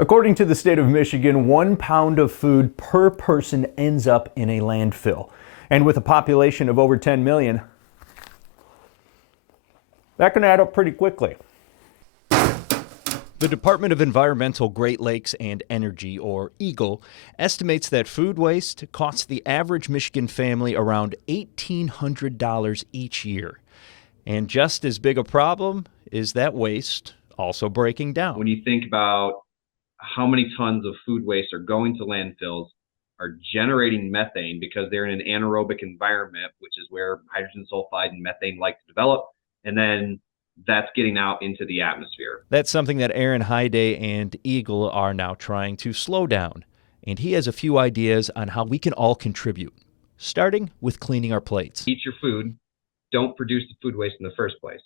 According to the state of Michigan, 1 pound of food per person ends up in a landfill. And with a population of over 10 million, that can add up pretty quickly. The Department of Environmental, Great Lakes, and Energy, or EGLE, estimates that food waste costs the average Michigan family around $1,800 each year. And just as big a problem is that waste also breaking down. When you think about how many tons of food waste are going to landfills, are generating methane because they're in an anaerobic environment, which is where hydrogen sulfide and methane like to develop, and then that's getting out into the atmosphere. That's something that Aaron Hyde and Eagle are now trying to slow down. And he has a few ideas on how we can all contribute, starting with cleaning our plates. Eat your food. Don't produce the food waste in the first place.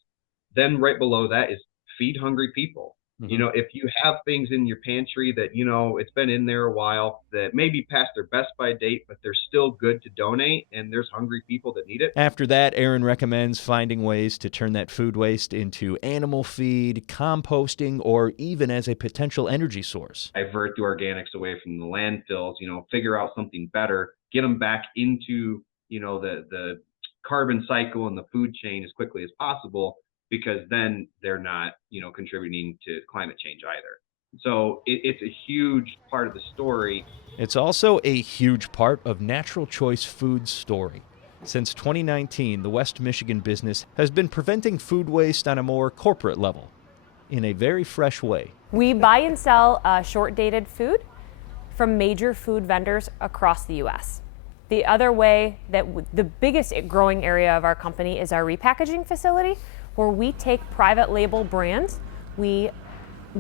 Then right below that is feed hungry people. You know, if you have things in your pantry that, you know, it's been in there a while, that may be past their best by date, but they're still good to donate, and there's hungry people that need it. After that, Aaron recommends finding ways to turn that food waste into animal feed, composting, or even as a potential energy source. Divert the organics away from the landfills, you know, figure out something better, get them back into, you know, the carbon cycle and the food chain as quickly as possible, because then they're not, you know, contributing to climate change either. So it's a huge part of the story. It's also a huge part of Natural Choice Food's story. Since 2019, the West Michigan business has been preventing food waste on a more corporate level, in a very fresh way. We buy and sell short-dated food from major food vendors across the U.S. The other way that the biggest growing area of our company is our repackaging facility, where we take private label brands, we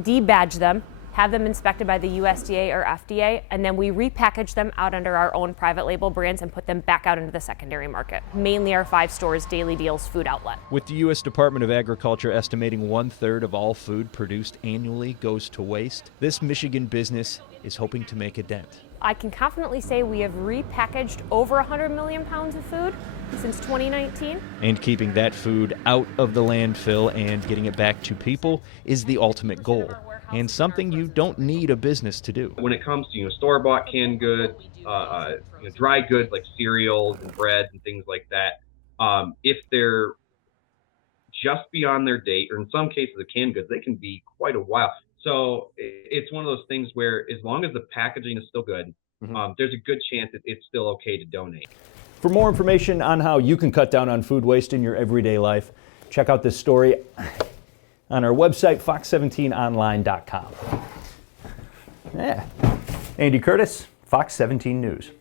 debadge them, have them inspected by the USDA or FDA, and then we repackage them out under our own private label brands and put them back out into the secondary market. Mainly our 5 stores, Daily Deals food outlet. With the U.S. Department of Agriculture estimating 1/3 of all food produced annually goes to waste, this Michigan business is hoping to make a dent. I can confidently say we have repackaged over 100 million pounds of food since 2019. And keeping that food out of the landfill and getting it back to people is the ultimate goal, and something you don't need a business to do. When it comes to, you know, store-bought canned goods, you know, dry goods like cereals and bread and things like that, if they're just beyond their date, or in some cases of canned goods, they can be quite a while. So it's one of those things where as long as the packaging is still good, there's a good chance that it's still okay to donate. For more information on how you can cut down on food waste in your everyday life, check out this story on our website, fox17online.com. Yeah. Andy Curtis, Fox 17 News.